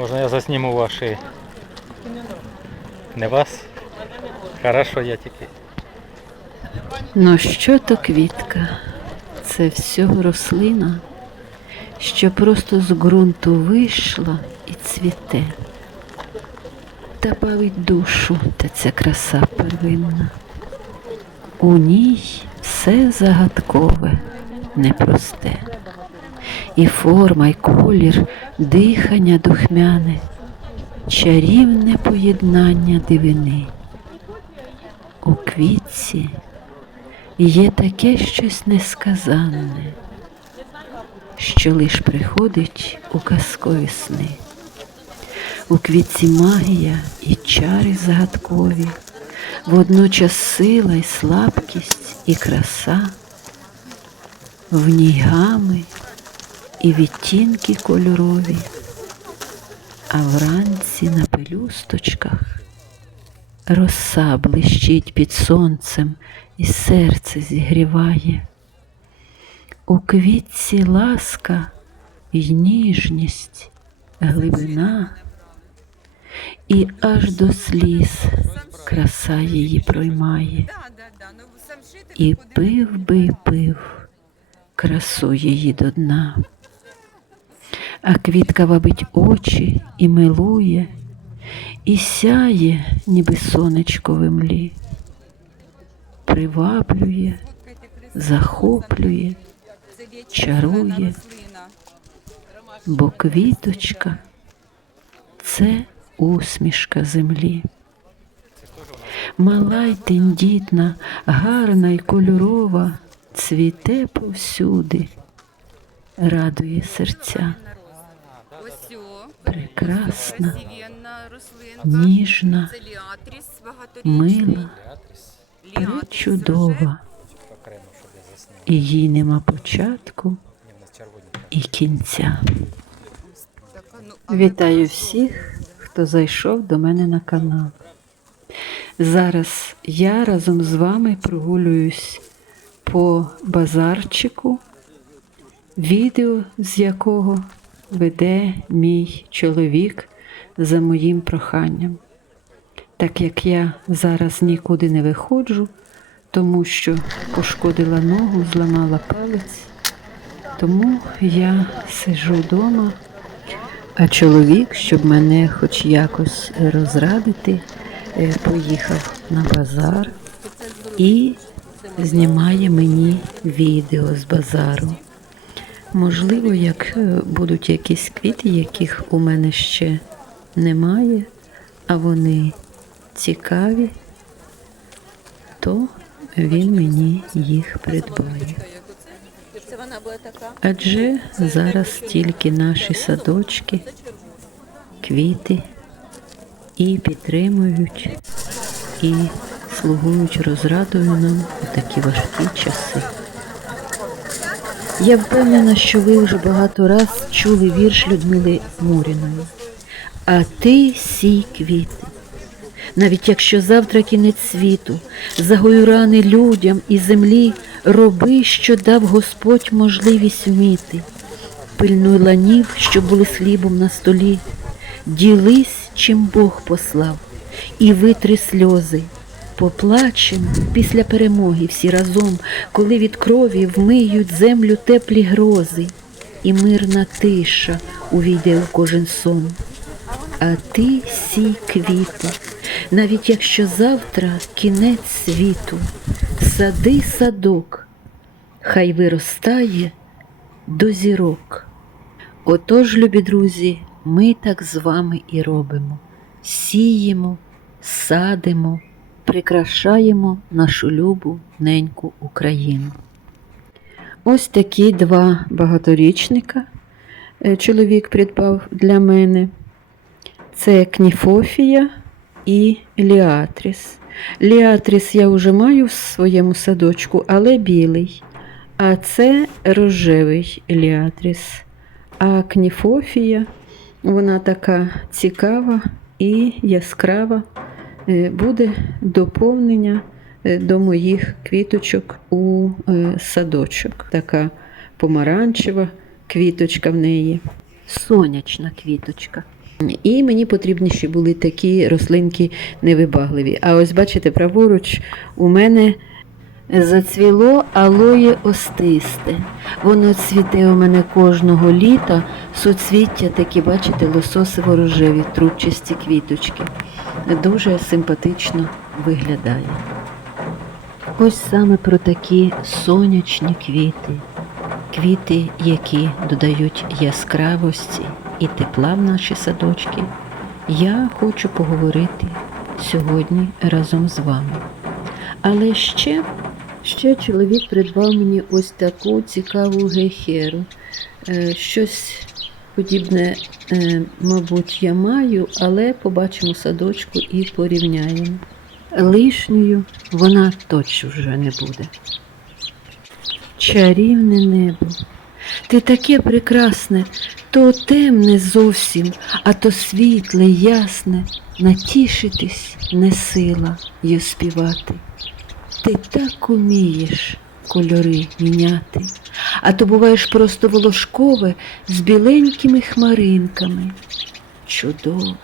Можна я засніму ваші. Не вас? Хорошо, я тільки. Ну що то квітка? Це всього рослина, що просто з ґрунту вийшла і цвіте. Та палить душу та ця краса первинна. У ній все загадкове, непросте. І форма, і колір, дихання духмяне, чарівне поєднання дивини. У квітці є таке щось несказанне, що лиш приходить у казкові сни. У квітці магія і чари загадкові, водночас сила і слабкість і краса, в ній гами і відтінки кольорові, а вранці на пелюсточках Роса блищить під сонцем і серце зігріває. У квітці ласка й ніжність, глибина, і аж до сліз краса її проймає. І пив би пив красу її до дна. А квітка вабить очі і милує, і сяє, ніби сонечко в імлі, приваблює, захоплює, чарує, бо квіточка це усмішка землі. Мала й тендітна, гарна й кольорова, цвіте повсюди, радує серця, прекрасна, ніжна, мила, заснімав. і їй нема початку і кінця. ну, Вітаю всіх, хто зайшов до мене на канал. Зараз я разом з вами прогулююсь по базарчику, відео з якого веде мій чоловік за моїм проханням. Так як я зараз нікуди не виходжу, тому що пошкодила ногу, зламала палець, тому я сижу вдома. А чоловік, щоб мене хоч якось розрадити, е, поїхав на базар і знімає мені відео з базару. Можливо, як е, будуть якісь квіти, яких у мене ще немає, а вони цікаві, то він мені їх придбає. Адже зараз тільки наші садочки, квіти і підтримують, і слугують розрадою нам у такі важкі часи. Я впевнена, що ви вже багато раз чули вірш Людмили Муріної. А ти сій квіти. Навіть якщо завтра кінець світу, загою рани людям і землі, роби, що дав Господь можливість вміти. Пильнуй ланів, що були з хлібом на столі, ділись, чим Бог послав, і витри сльози. Поплачем після перемоги всі разом, коли від крові вмиють землю теплі грози, і мирна тиша увійде у кожен сон. А ти сій квіти, навіть якщо завтра кінець світу, сади садок, хай виростає до зірок. Отож, любі друзі, ми так з вами і робимо: сіємо, садимо, прикрашаємо нашу любу неньку Україну. Ось такі два багаторічника е, чоловік придбав для мене. Це кніфофія і ліатріс. Ліатріс я вже маю в своєму садочку, але білий. А це рожевий ліатріс. А кніфофія, вона така цікава і яскрава. Е, Буде доповнення е, до моїх квіточок у е, садочок. Така помаранчева квіточка в неї. Сонячна квіточка. І мені потрібні ще були такі рослинки невибагливі. А ось бачите, праворуч у мене зацвіло алоє остисте. Воно цвіте у мене кожного літа. Суцвіття такі, бачите, лососиво рожеві, трубчасті квіточки. Дуже симпатично виглядає. Ось саме про такі сонячні квіти. Квіти, які додають яскравості і тепла в наші садочки, я хочу поговорити сьогодні разом з вами. Але ще, ще чоловік придбав мені ось таку цікаву гейхеру. Е, Щось подібне, е, мабуть, я маю, але побачимо садочку і порівняємо. Лишньою вона точно вже не буде. Чарівне небо. Ти таке прекрасне, то темне зовсім, а то світле, ясне, натішитись не сила й співати. Ти так умієш кольори міняти, а то буваєш просто волошкове з біленькими хмаринками. Чудове.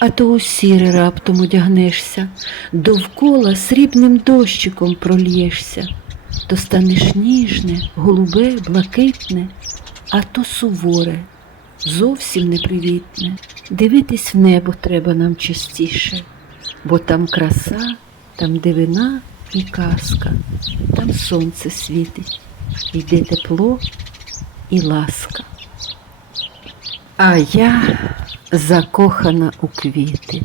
А то у сіре раптом одягнешся, довкола срібним дощиком прольєшся то станеш ніжне, голубе, блакитне, а то суворе, зовсім непривітне. Дивитись в небо треба нам частіше, бо там краса, там дивина і казка, там сонце світить, йде тепло і ласка. А я закохана у квіти,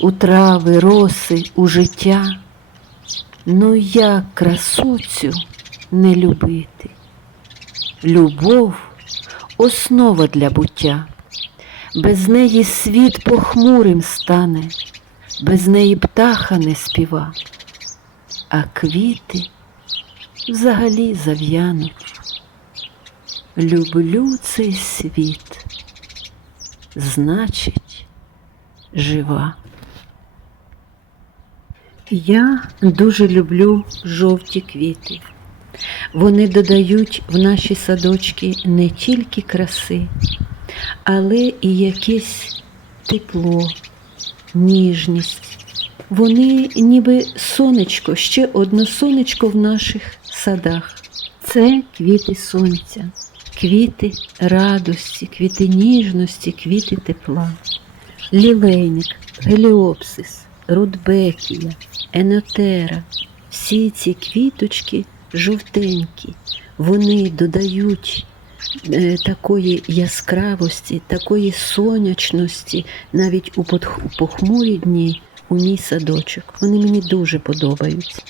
у трави, роси, у життя. Ну як красу цю не любити? Любов основа для буття. Без неї світ похмурим стане, без неї птаха не співа, а квіти взагалі зав'януть. Люблю цей світ, значить, жива. Я дуже люблю жовті квіти. Вони додають в наші садочки не тільки краси, але і якесь тепло, ніжність. Вони ніби сонечко, ще одне сонечко в наших садах. Це квіти сонця, квіти радості, квіти ніжності, квіти тепла. Лілейник, геліопсис, рудбекія, енотера. Всі ці квіточки жовтенькі, вони додають е, такої яскравості, такої сонячності навіть у похмурі дні у мій садочок. Вони мені дуже подобаються.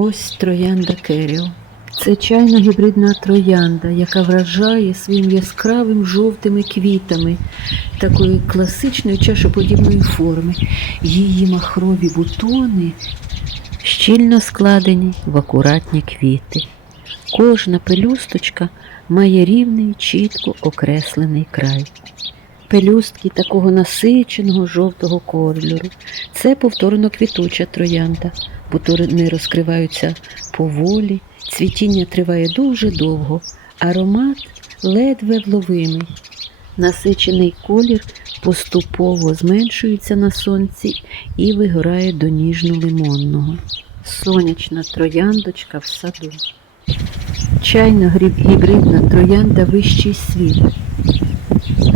Ось троянда Керіо. Це чайна гібридна троянда, яка вражає своїм яскравим жовтими квітами такої класичної чашоподібної форми. Її махрові бутони щільно складені в акуратні квіти. Кожна пелюсточка має рівний, чітко окреслений край. Пелюстки такого насиченого жовтого кольору. Це повторно квітуча троянда. Бутони розкриваються поволі, цвітіння триває дуже довго, аромат ледве вловимий. Насичений колір поступово зменшується на сонці і вигорає до ніжно-лимонного. Сонячна трояндочка в саду. Чайно гібридна троянда вищий світ.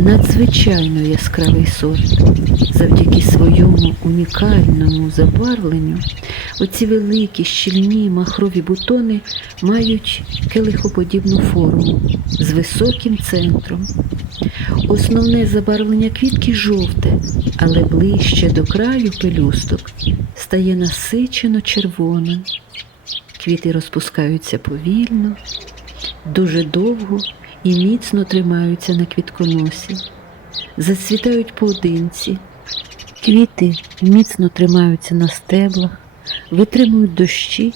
Надзвичайно яскравий сорт. Завдяки своєму унікальному забарвленню оці великі щільні махрові бутони мають келихоподібну форму з високим центром. Основне забарвлення квітки жовте, але ближче до краю пелюсток стає насичено червоним. Квіти розпускаються повільно, дуже довго і міцно тримаються на квітконосі, зацвітають поодинці. Квіти міцно тримаються на стеблах, витримують дощі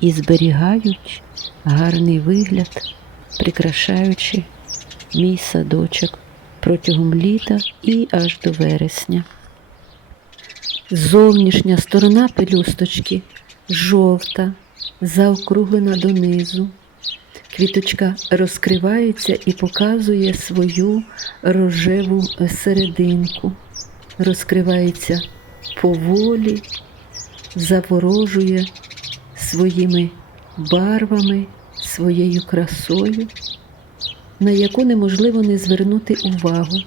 і зберігають гарний вигляд, прикрашаючи мій садочок протягом літа і аж до вересня. Зовнішня сторона пелюсточки жовта, заокруглена донизу. Квіточка розкривається і показує свою рожеву серединку. Розкривається поволі, заворожує своїми барвами, своєю красою, на яку неможливо не звернути увагу.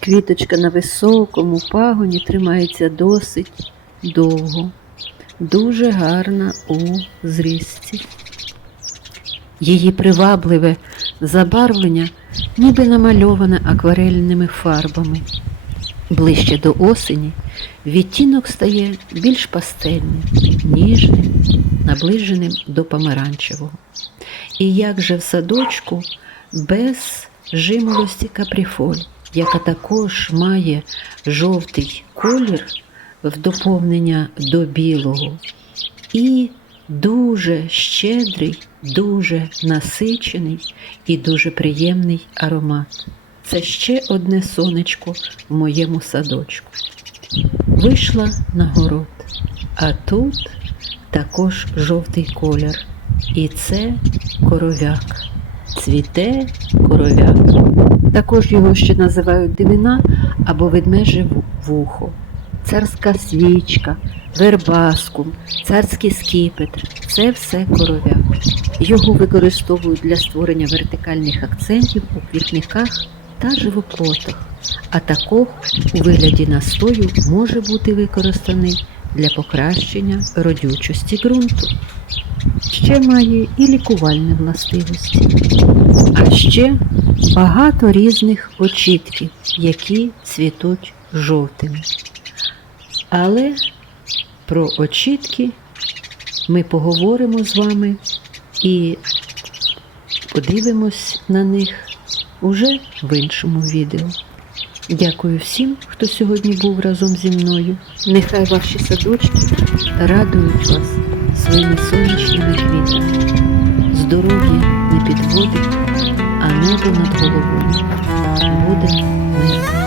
Квіточка на високому пагоні тримається досить довго, дуже гарна у зрісті. Її привабливе забарвлення ніби намальоване акварельними фарбами. Ближче до осені відтінок стає більш пастельним, ніжним, наближеним до помаранчевого. І як же в садочку без жимолості капріфоль, яка також має жовтий колір в доповнення до білого, і дуже щедрий, дуже насичений і дуже приємний аромат. Це ще одне сонечко в моєму садочку. Вийшла на город, а тут також жовтий колір. І це коровяк. Цвіте коровяк. Також його ще називають дивина або ведмеже вухо, царська свічка, вербаскум, царський скіпетр це все коровяк. Його використовують для створення вертикальних акцентів у квітниках та живоплотах, а також у вигляді настою може бути використаний для покращення родючості ґрунту. Ще має і лікувальні властивості, а ще багато різних очітків, які цвітуть жовтими. Але про очітки ми поговоримо з вами і подивимось на них уже в іншому відео. Дякую всім, хто сьогодні був разом зі мною. Нехай ваші садочки радують вас своїми сонячними квітами. Здоров'я не підводить, а небо над головою буде